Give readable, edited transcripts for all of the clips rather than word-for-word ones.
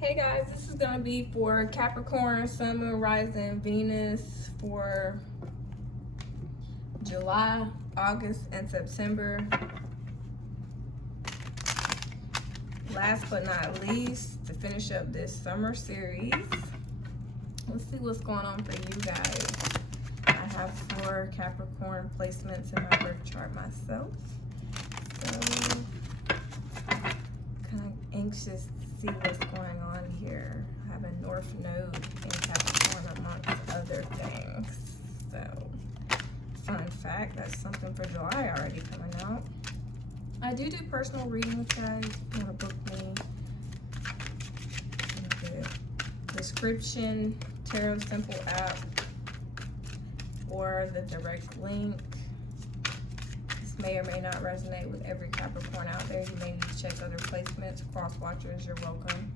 Hey guys, this is going to be for Capricorn, Sun, Moon, Rising, Venus for July, August, and September. Last but not least, to finish up this summer series, let's see what's going on for you guys. I have 4 Capricorn placements in my birth chart myself. So, kind of anxious to see what's going on here. I have a North Node in Capricorn amongst other things. So, fun fact, that's something for July already coming out. I do personal readings, guys. If you want to book me, in the description, Tarot Simple app, or the direct link. This may or may not resonate with every Capricorn out there. You may need to check other placements. Cross watchers, you're welcome.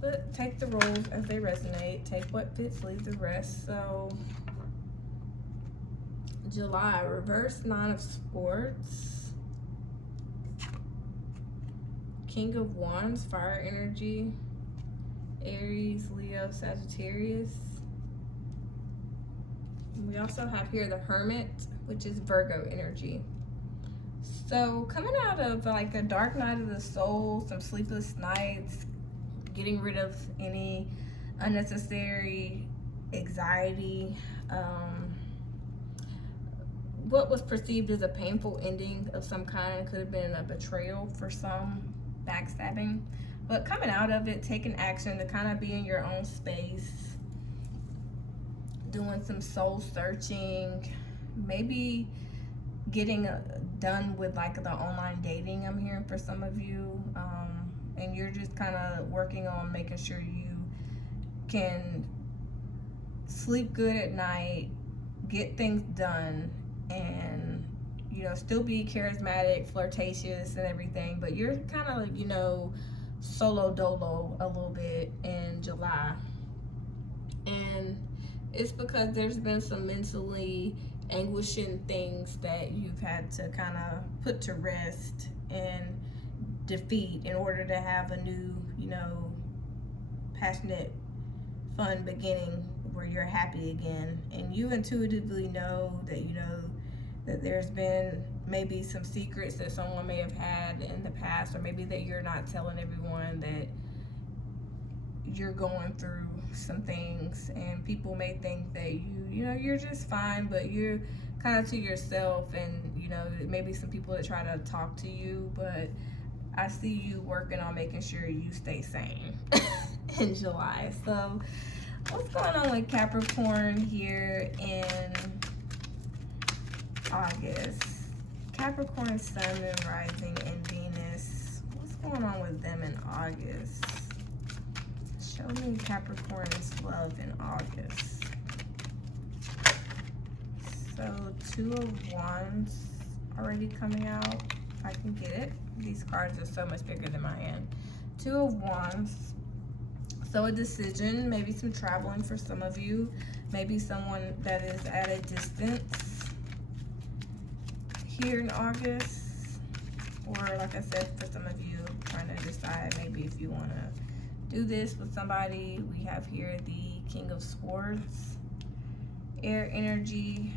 But take the roles as they resonate. Take what fits, leave the rest. So, July, reverse 9 of Swords. King of Wands, fire energy. Aries, Leo, Sagittarius. We also have here the Hermit, which is Virgo energy. So coming out of like a dark night of the soul, some sleepless nights, getting rid of any unnecessary anxiety, what was perceived as a painful ending of some kind, could have been a betrayal for some, backstabbing, but coming out of it, taking action to kind of be in your own space, doing some soul searching, maybe getting done with like the online dating I'm hearing for some of you, and you're just kind of working on making sure you can sleep good at night, get things done, and still be charismatic, flirtatious, and everything, but you're kind of like, solo dolo a little bit in July. And it's because there's been some mentally anguishing things that you've had to kind of put to rest and defeat in order to have a new, passionate, fun beginning where you're happy again. And you intuitively know that there's been maybe some secrets that someone may have had in the past, or maybe that you're not telling everyone, that you're going through some things, and people may think that you're just fine, but you're kind of to yourself, and maybe some people that try to talk to you, but I see you working on making sure you stay sane in July. So what's going on with Capricorn here in August? Capricorn, Sun, Moon, Rising, and Venus. What's going on with them in August? Show me Capricorn's love in August. So 2 of Wands already coming out, if I can get it. These cards are so much bigger than my hand. 2 of Wands. So a decision, maybe some traveling for some of you. Maybe someone that is at a distance here in August. Or like I said, for some of you, trying to decide maybe if you want to do this with somebody. We have here the King of Swords, air energy.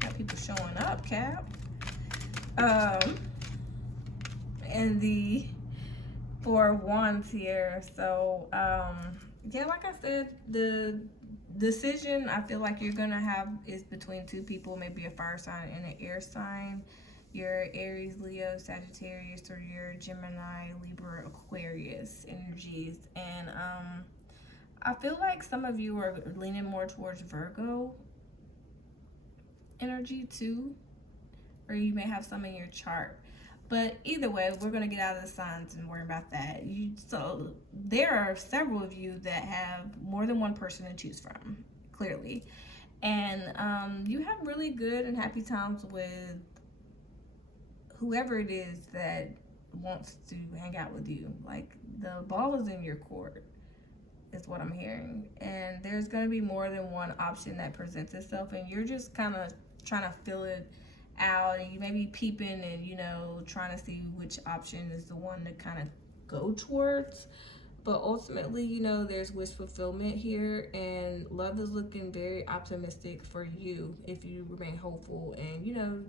Got people showing up, Cap. And the 4 of Wands here. So yeah, like I said, the decision I feel like you're gonna have is between 2 people, maybe a fire sign and an air sign. Your Aries, Leo, Sagittarius, or your Gemini, Libra, Aquarius energies. And I feel like some of you are leaning more towards Virgo energy too, or you may have some in your chart. But either way, we're going to get out of the signs and worry about that. So there are several of you that have more than one person to choose from, clearly. And you have really good and happy times with whoever it is that wants to hang out with you. Like, the ball is in your court, is what I'm hearing. And there's going to be more than one option that presents itself, and you're just kind of trying to fill it out, and you may be peeping and trying to see which option is the one to kind of go towards. But ultimately, you know, there's wish fulfillment here, and love is looking very optimistic for you if you remain hopeful and, you know,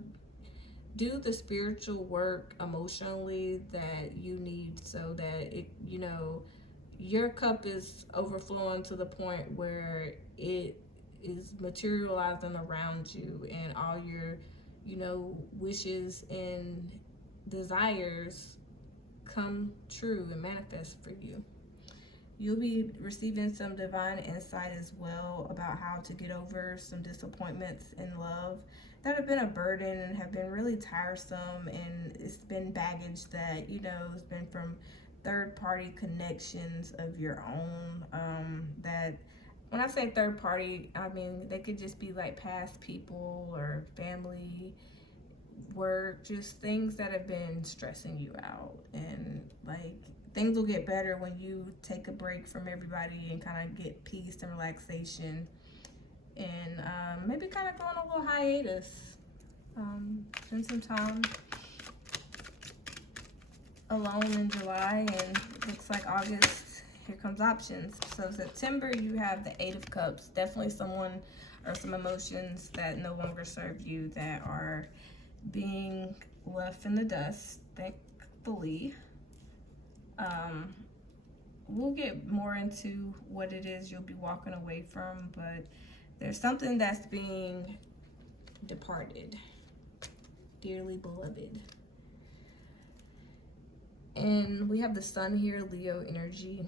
do the spiritual work emotionally that you need so that it, you know, your cup is overflowing to the point where it is materializing around you, and all your, you know, wishes and desires come true and manifest for you. You'll be receiving some divine insight as well about how to get over some disappointments in love that have been a burden and have been really tiresome, and it's been baggage that, you know, has been from third-party connections of your own. That, when I say third party, I mean they could just be like past people or family, work, just things that have been stressing you out. And like, things will get better when you take a break from everybody and kind of get peace and relaxation, and maybe kind of go on a little hiatus. Spend some time alone in July, and looks like August, here comes options. So September, you have the Eight of Cups. Definitely someone or some emotions that no longer serve you that are being left in the dust, thankfully. We'll get more into what it is you'll be walking away from, but there's something that's being departed, dearly beloved. And we have the Sun here, Leo energy.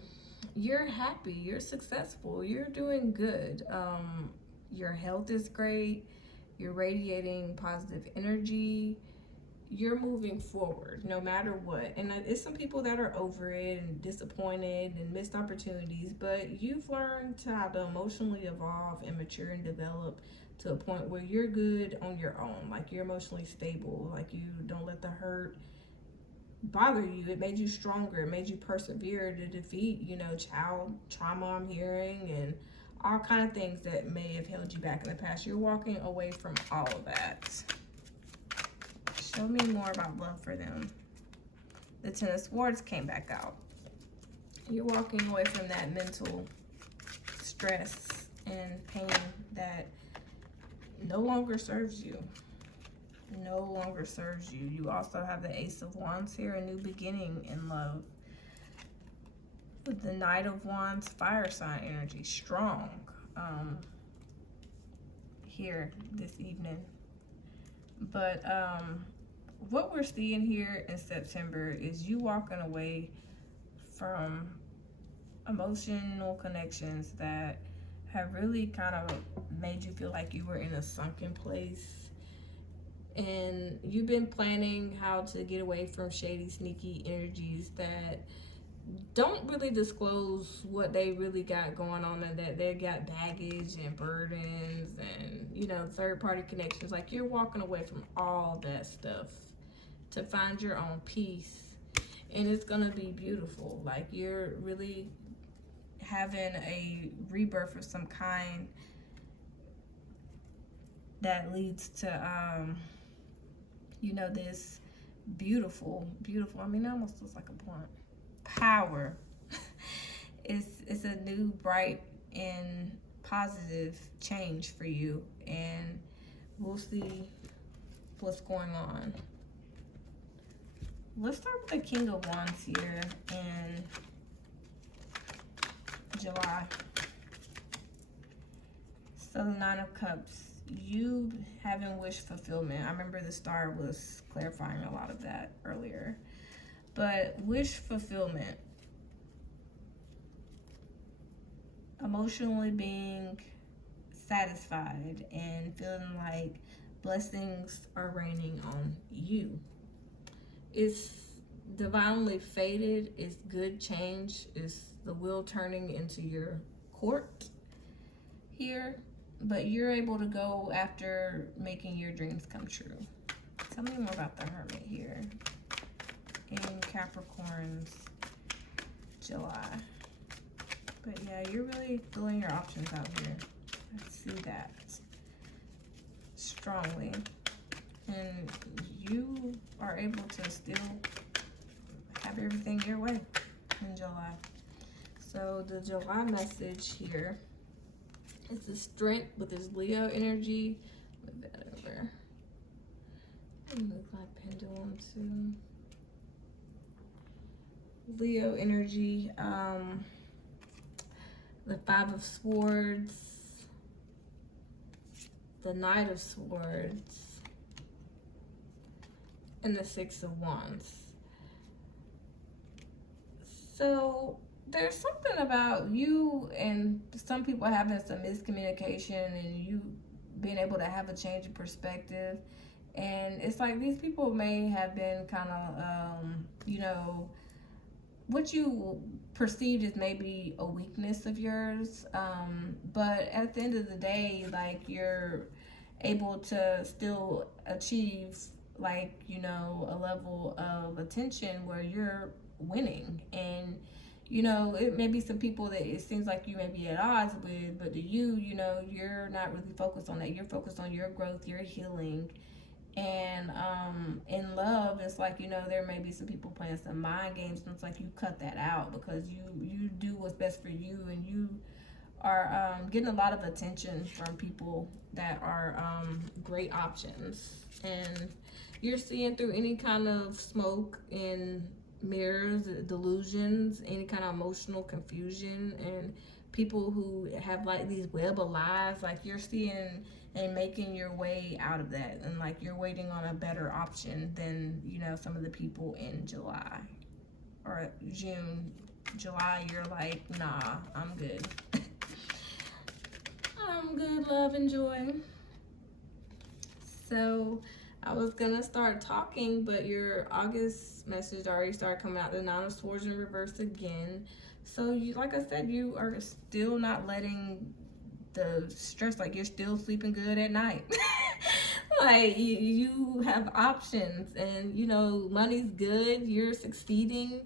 You're happy, you're successful, you're doing good. Your health is great, you're radiating positive energy. You're moving forward no matter what. And it's some people that are over it and disappointed and missed opportunities, but you've learned how to emotionally evolve and mature and develop to a point where you're good on your own. Like, you're emotionally stable, like you don't let the hurt bother you. It made you stronger, it made you persevere to defeat, you know, child trauma, I'm hearing, and all kind of things that may have held you back in the past. You're walking away from all of that. Show me more about love for them. The Ten of Swords came back out. You're walking away from that mental stress and pain that no longer serves you. No longer serves you. You also have the Ace of Wands here, a new beginning in love. With the Knight of Wands, fire sign energy, strong here this evening. But what we're seeing here in September is you walking away from emotional connections that have really kind of made you feel like you were in a sunken place. And you've been planning how to get away from shady, sneaky energies that don't really disclose what they really got going on, and that they got baggage and burdens and, you know, third-party connections. Like, you're walking away from all that stuff to find your own peace, and it's gonna be beautiful. Like, you're really having a rebirth of some kind that leads to you know, this beautiful, I mean, it almost looks like a blunt power. It's a new, bright and positive change for you, and we'll see what's going on. Let's start with the King of Wands here in July. So the Nine of Cups, you having wish fulfillment. I remember the star was clarifying a lot of that earlier. But wish fulfillment, emotionally being satisfied and feeling like blessings are raining on you. It's divinely fated, it's good change, it's the wheel turning into your court here, but you're able to go after making your dreams come true. Tell me more about the Hermit here in Capricorn's July. But yeah, you're really filling your options out here. I see that strongly. And you are able to still have everything your way in July. So the July message here is the strength with this Leo energy. Move that over. Move my pendulum too. Leo energy. The Five of Swords. The Knight of Swords. And the Six of Wands. So there's something about you and some people having some miscommunication and you being able to have a change of perspective. And it's like these people may have been kind of, you know, what you perceived as maybe a weakness of yours. But at the end of the day, like, you're able to still achieve, like, you know, a level of attention where you're winning. And you know, it may be some people that it seems like you may be at odds with, but to you, you know, you're not really focused on that. You're focused on your growth, your healing. And in love, it's like, you know, there may be some people playing some mind games, and it's like you cut that out because you do what's best for you, and you are getting a lot of attention from people that are great options. And you're seeing through any kind of smoke and mirrors, delusions, any kind of emotional confusion, and people who have like these web of lies. Like, you're seeing and making your way out of that, and like you're waiting on a better option than, you know, some of the people in July or June. July, you're like, nah, I'm good. I'm good, love and joy. So I was gonna start talking, but your August message already started coming out, the Nine of Swords in reverse again. So you, like I said, you are still not letting the stress, like, you're still sleeping good at night. Like, you have options, and you know, money's good, you're succeeding.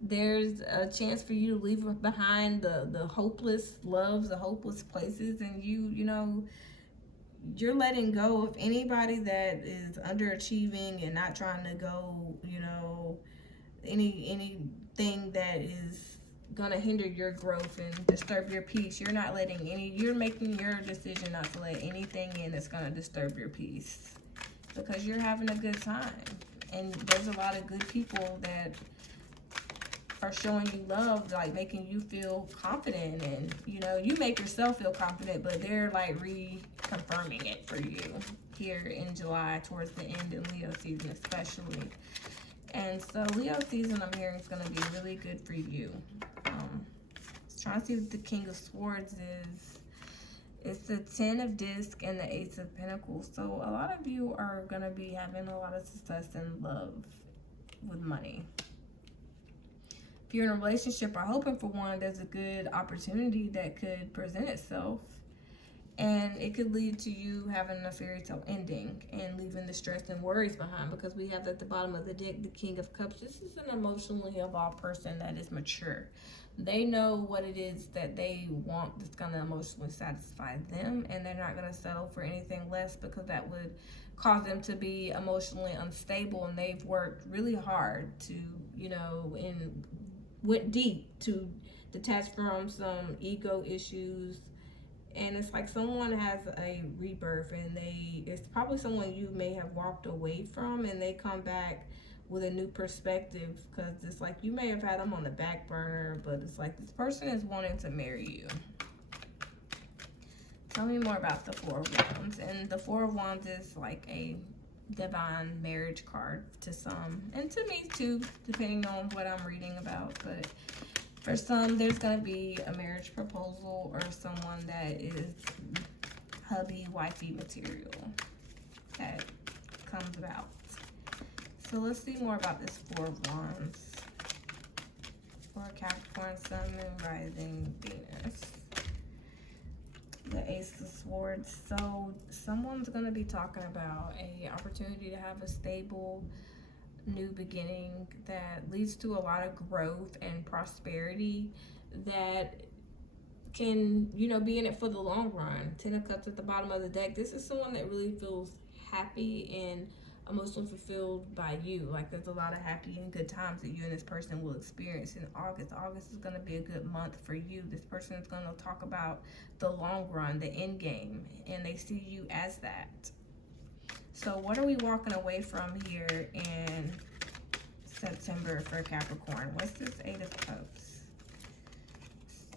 There's a chance for you to leave behind the hopeless loves, the hopeless places, and you know, you're letting go of anybody that is underachieving and not trying to go, you know, anything that is gonna hinder your growth and disturb your peace. You're not letting you're making your decision not to let anything in that's gonna disturb your peace, because you're having a good time. And there's a lot of good people that are showing you love, like making you feel confident, and you know, you make yourself feel confident, but they're like reconfirming it for you here in July, towards the end in Leo season especially. And so Leo season, I'm hearing, is going to be really good for you. Trying to see what the King of Swords is. It's the 10 of Disc and the Ace of Pentacles. So a lot of you are going to be having a lot of success in love with money. If you're in a relationship or hoping for one, there's a good opportunity that could present itself. And it could lead to you having a fairy tale ending and leaving the stress and worries behind, because we have at the bottom of the deck the King of Cups. This is an emotionally evolved person that is mature. They know what it is that they want that's going to emotionally satisfy them, and they're not going to settle for anything less, because that would cause them to be emotionally unstable. And they've worked really hard to, you know, and went deep to detach from some ego issues. And it's like someone has a rebirth, and it's probably someone you may have walked away from, and they come back with a new perspective, because it's like you may have had them on the back burner, but it's like this person is wanting to marry you. Tell me more about the Four of Wands. And the Four of Wands is like a divine marriage card to some, and to me too, depending on what I'm reading about. But for some, there's going to be a marriage proposal, or someone that is hubby, wifey material that comes about. So let's see more about this Four of Wands for Capricorn, Sun, Moon, Rising, Venus. The Ace of Swords. So someone's going to be talking about an opportunity to have a stable new beginning that leads to a lot of growth and prosperity, that can, you know, be in it for the long run. 10 of Cups at the bottom of the deck. This is someone that really feels happy and emotionally fulfilled by you. Like there's a lot of happy and good times that you and this person will experience in August. August is going to be a good month for you. This person is going to talk about the long run, the end game, and they see you as that. So what are we walking away from here in September for Capricorn? What's this Eight of Cups?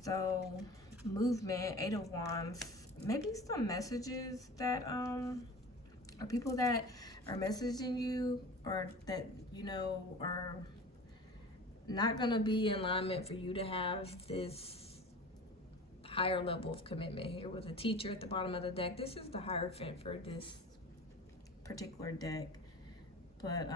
So movement, Eight of Wands, maybe some messages that are people that are messaging you, or that you know are not going to be in alignment for you to have this higher level of commitment here. With a teacher at the bottom of the deck, this is the Hierophant for this particular deck. But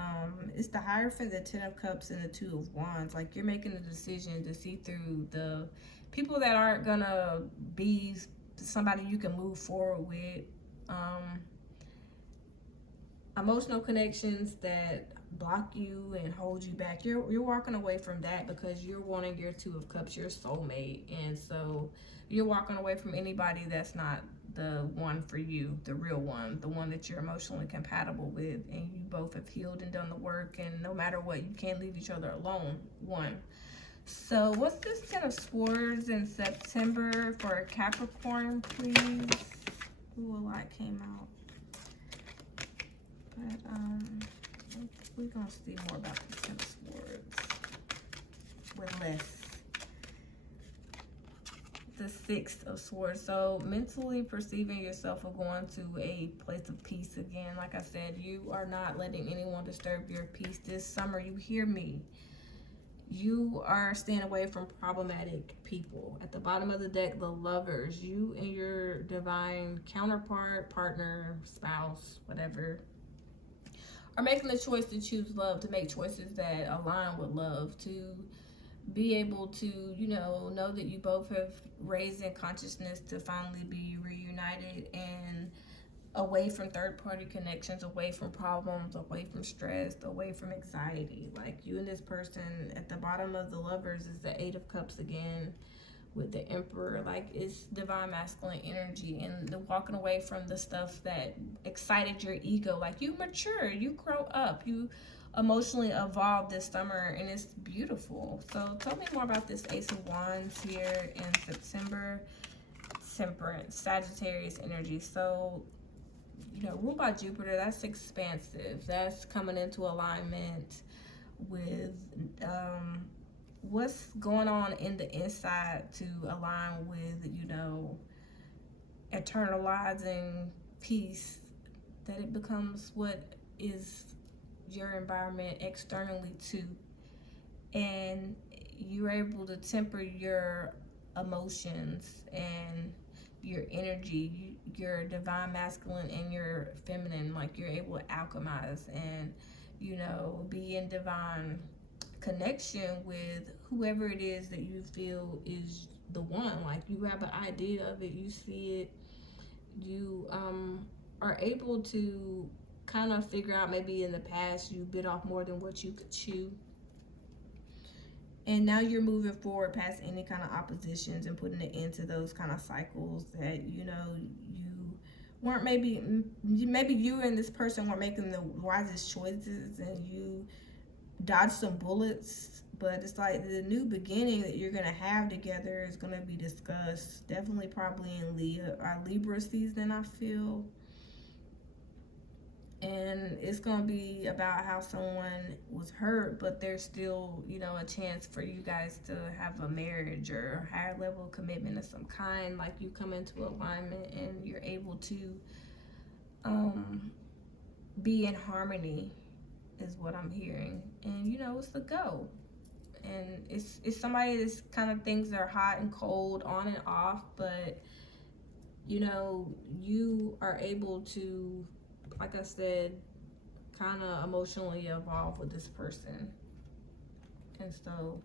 it's the Hierophant, the Ten of Cups, and the Two of Wands. Like you're making a decision to see through the people that aren't gonna be somebody you can move forward with. Emotional connections that block you and hold you back. You're walking away from that because you're wanting your Two of Cups, your soulmate. And so you're walking away from anybody that's not the one for you, the real one, the one that you're emotionally compatible with, and you both have healed and done the work, and no matter what, you can't leave each other alone. One. So what's this Ten of Swords in September for Capricorn, please? Ooh, a lot came out. But we're gonna see more about the Ten of Swords with less. The Six of Swords. So mentally perceiving yourself of going to a place of peace again. Like I said, you are not letting anyone disturb your peace this summer. You hear me? You are staying away from problematic people. At the bottom of the deck, the Lovers. You and your divine counterpart, partner, spouse, whatever, are making the choice to choose love, to make choices that align with love, to be able to, you know that you both have raised in consciousness to finally be reunited and away from third-party connections, away from problems, away from stress, away from anxiety. Like you and this person at the bottom of the Lovers is the Eight of Cups again with the Emperor. Like it's divine masculine energy, and the walking away from the stuff that excited your ego. Like you mature, you grow up, you emotionally evolved this summer, and it's beautiful. So tell me more about this Ace of Wands here in September. Temperance, Sagittarius energy. So ruled by Jupiter, that's expansive. That's coming into alignment with what's going on in the inside to align with internalizing peace, that it becomes what is your environment externally too, and you're able to temper your emotions and your energy, your divine masculine and your feminine. Like you're able to alchemize and be in divine connection with whoever it is that you feel is the one. Like you have an idea of it, you see it, you are able to kind of figure out, maybe in the past you bit off more than what you could chew, and now you're moving forward past any kind of oppositions and putting an end to those kind of cycles that you weren't, maybe you and this person weren't making the wisest choices, and you dodged some bullets. But it's like the new beginning that you're gonna have together is gonna be discussed, definitely probably in Libra season, I feel. And it's going to be about how someone was hurt, but there's still, a chance for you guys to have a marriage or a higher level of commitment of some kind. Like you come into alignment and you're able to be in harmony is what I'm hearing. And, it's a go. And it's somebody that's kind of, things are hot and cold, on and off, but, you are able to, like I said, kind of emotionally evolve with this person. And so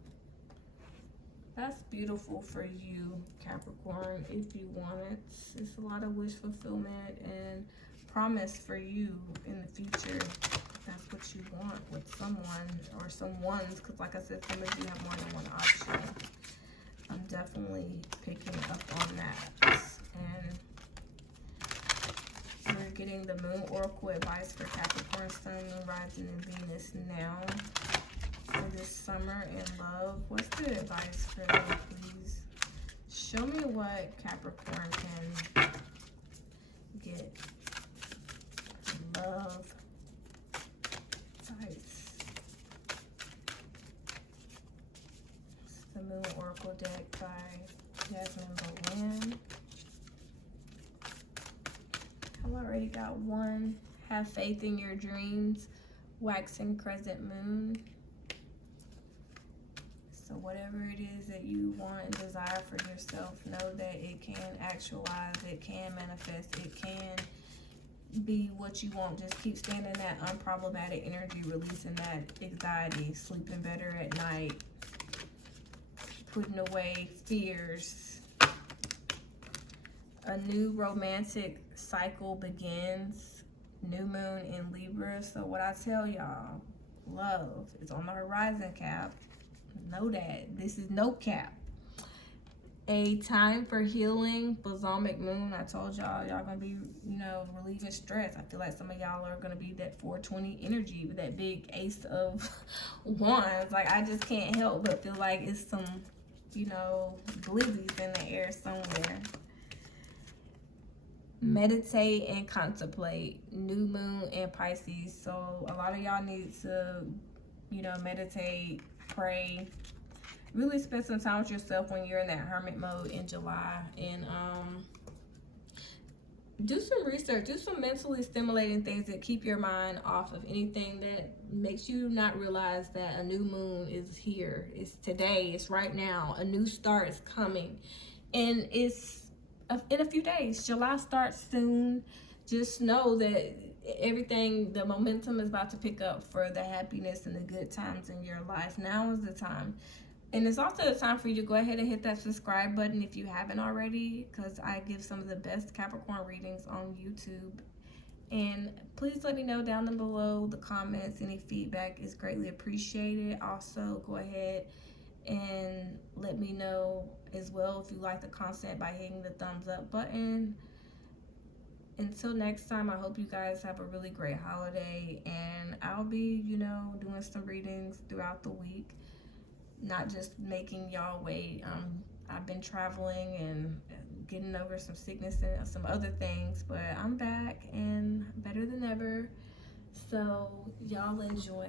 that's beautiful for you, Capricorn, if you want it. It's a lot of wish fulfillment and promise for you in the future. That's what you want with someone or some ones, because like I said, some of you have more than one option. I'm definitely picking up on that. And we're getting the Moon Oracle advice for Capricorn, Sun, Moon, Rising, and Venus now for this summer in love. What's the advice for them, please? Show me what Capricorn can get. Love advice. It's the Moon Oracle deck by Jasmine Bowen. I've already got one. Have faith in your dreams. Waxing crescent moon. So whatever it is that you want and desire for yourself, know that it can actualize, it can manifest, it can be what you want. Just keep staying in that unproblematic energy, releasing that anxiety, sleeping better at night, putting away fears. A new romantic cycle begins. New moon in Libra. So what I tell y'all, love is on the horizon, Cap. Know that. This is no cap. A time for healing. Balsamic moon. I told y'all gonna be, you know, relieving stress. I feel like some of y'all are gonna be that 420 energy with that big ace of wands. Like, I just can't help but feel like it's some, you know, glizzies in the air somewhere. Meditate and contemplate. New moon in Pisces. So a lot of y'all need to, you know, meditate, pray, really spend some time with yourself when you're in that hermit mode in July, and do some research, do some mentally stimulating things that keep your mind off of anything that makes you not realize that a new moon is here. It's today, it's right now. A new start is coming, and it's in a few days. July starts soon. Just know that everything, the momentum is about to pick up for the happiness and the good times in your life. Now is the time. And it's also the time for you to go ahead and hit that subscribe button if you haven't already, because I give some of the best Capricorn readings on YouTube. And please let me know down below the comments. Any feedback is greatly appreciated. Also, go ahead and let me know as well if you like the content by hitting the thumbs up button. Until next time, I hope you guys have a really great holiday, and I'll be, you know, doing some readings throughout the week, not just making y'all wait. I've been traveling and getting over some sickness and some other things, but I'm back and better than ever. So y'all enjoy.